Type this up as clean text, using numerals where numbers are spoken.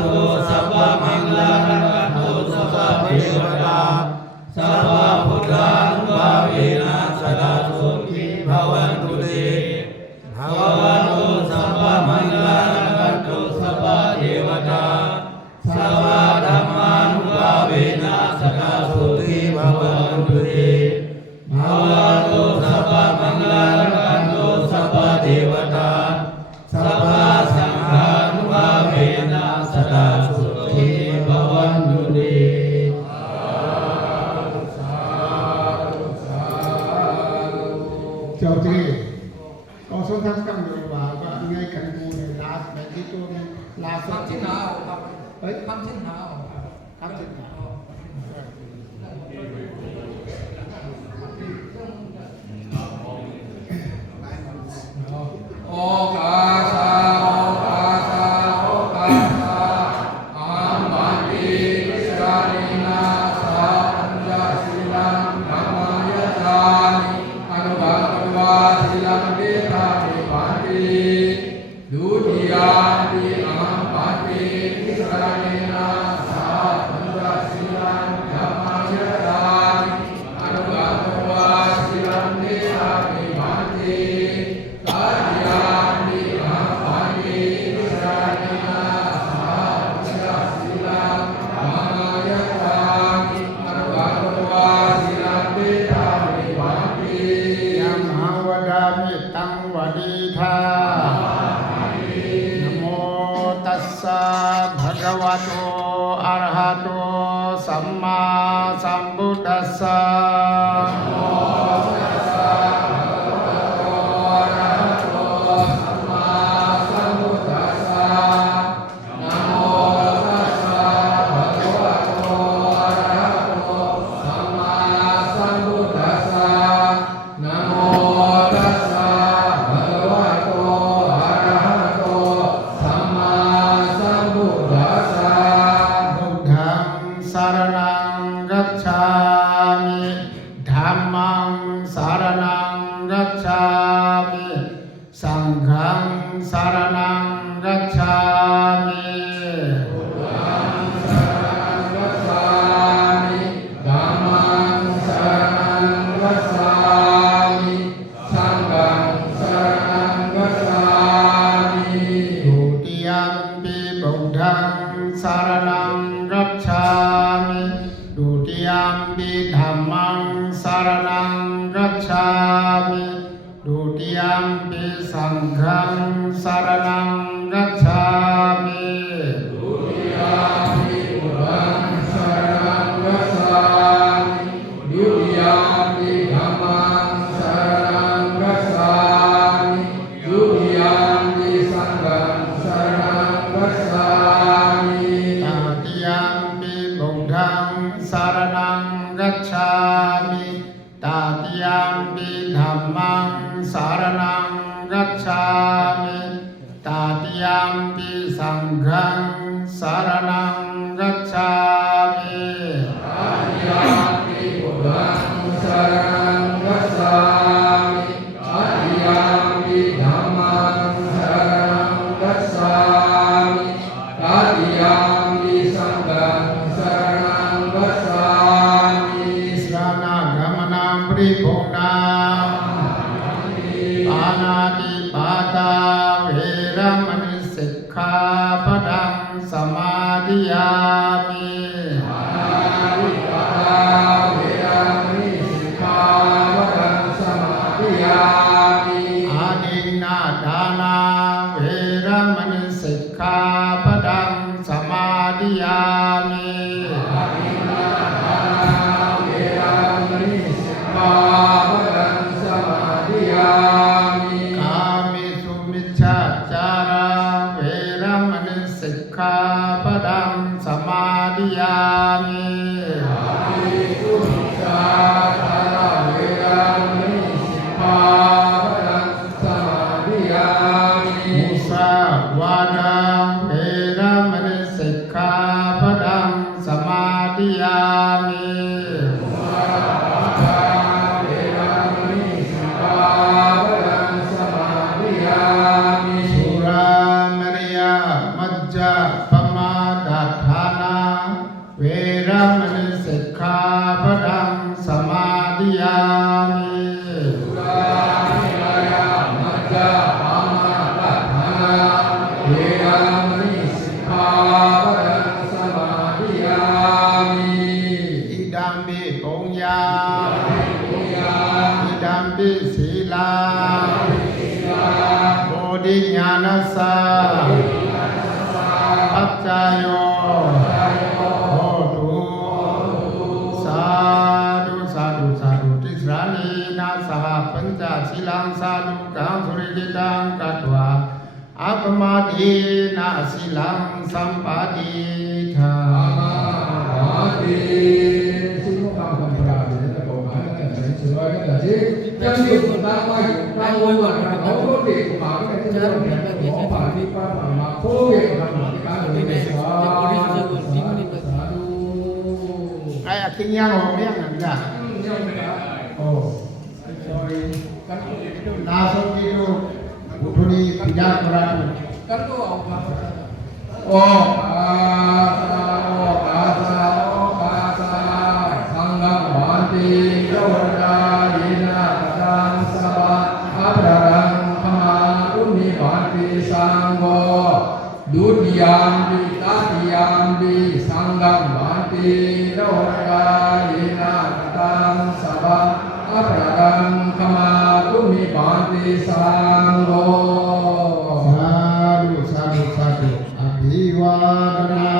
โตสัพพมังคลังรักขันโตสัพพเทวตาสัพพพุทธานุภาเวนะสดาสุขีภวันตุเตภวันตุสัพพมังคลังรักขันโตสัพพเทวตาสัพพธัมมานุภาเวนะสดาสุขีภวันตุเตภวันตุสัพพมังคลังรักขันโตสัพพเทวตาสัพพสังฆานุภาเวนะสดาสุขีภวันตุเตเจ้าที่ก็สนทนากันอยู่ว่าไงกันมูในลาสในที่ตัวลาสที่หนาวครับทำที่หนาวทำที่หนาวโอกาสาโอกาสาโอกาสาอามาติสานินาสาปัญญาศิลังธรรมายจานิอนุภาพวาศิลังเดชามิปาติดุติยาปิอาปาติสานินาสาปัญญาศิลังธรรมายจานิอนุภาพวาศิลังเดชามิปาติตาติยาปิอาปาติสานินาสาปัญญาศิลังธรรมายจานิอนุภาพวาศิลังเดชามิปาติยัมหาวดามิตังวดีทานะโมตัสสะภะคะวะโตอะระหะโตสัมมาสัมพุทธัสสะสารนังกัจฉามิธัมมังสารนังกัจฉามิสังฆังสารนังกัจฉามิพุทธังสารนังกัจฉามิธัมมังสารนังกัจฉามิสังฆังสารนังกัจฉามิทุติยัมปิพุทธังสารนังกัจฉามิดุติยัมปิธัมมังสารนังกัจฉามิดุติยัมปิสังฆังสารนังกัจฉามิดุติยัมปิพุทธังสารนังกัจฉามิดุติยัมปิธัมมังสารนังกัจฉามิดุติยัมปิสังฆังสารนังกัจฉามิตติยัมปิพุทธังสารนังกัจฉามิตติยัมปิธัมมังสารนังกัจฉามิตติยัมปิสังฆังสารนังกัจฉามิตติยัมปิพุทธังสารนังกัจฉามิตติยัมปิธัมมังสารนังกัจฉามิตติยัมปิสังฆังสารนังกัจฉามิสรณะกัมนังปริภูณังปานาติปาตาเวรมณีสิกขาปดังสมาธิยามิปานาติปาตาเวรมณีสิกขาปดังสมาธิยามิอาดินนาดานาเวรมณีสิกขาปดังสมาธิยามิอาดินนาดานาเวรมณีสิกขาปดังสมาธิยามิกามิสุมิจฉาจาราเวรมณีสิกขาปดังสมาธิยามิกามิสุมิจฉาจาราเวรมณีสิกขาปดังสมาธิยามิมุสาวาทาเวรมณีสิกขาปดังสมาธิยามิมุสาวาทาเวรมณีสิกขาปดังสมาธิยามิสุรามริยมัจจปมา ยังสมาธิยามิ อิดัมปิปุญญาอิดัมปิศีลาโพธิญาณัสสะปัจจายโยโหตุสาธุสาธุสาธุติสรานีนาสหปัญจศีลังสาธุกังสุริจิตังกัตวาอัปมาดีนาศีลังสัมปาดิธา Mati semua kamu berada di dalam bahaya dan sesuai dengan jadi yang pertama tahu kalau di kemarin itu mau pagi pada maku yang kami ini ai akhirnya ngomongnya enggak oh sorry kan langsung itu buduni tidak berani kan tuh oh sanggam banti yawada dina kadang sabat abrarang kama uni banti sanggo dudiam di tatiam di sanggam banti yawada dina kadang sabat abrarang kama uni banti sanggo sadu sadu sadu abhiwadana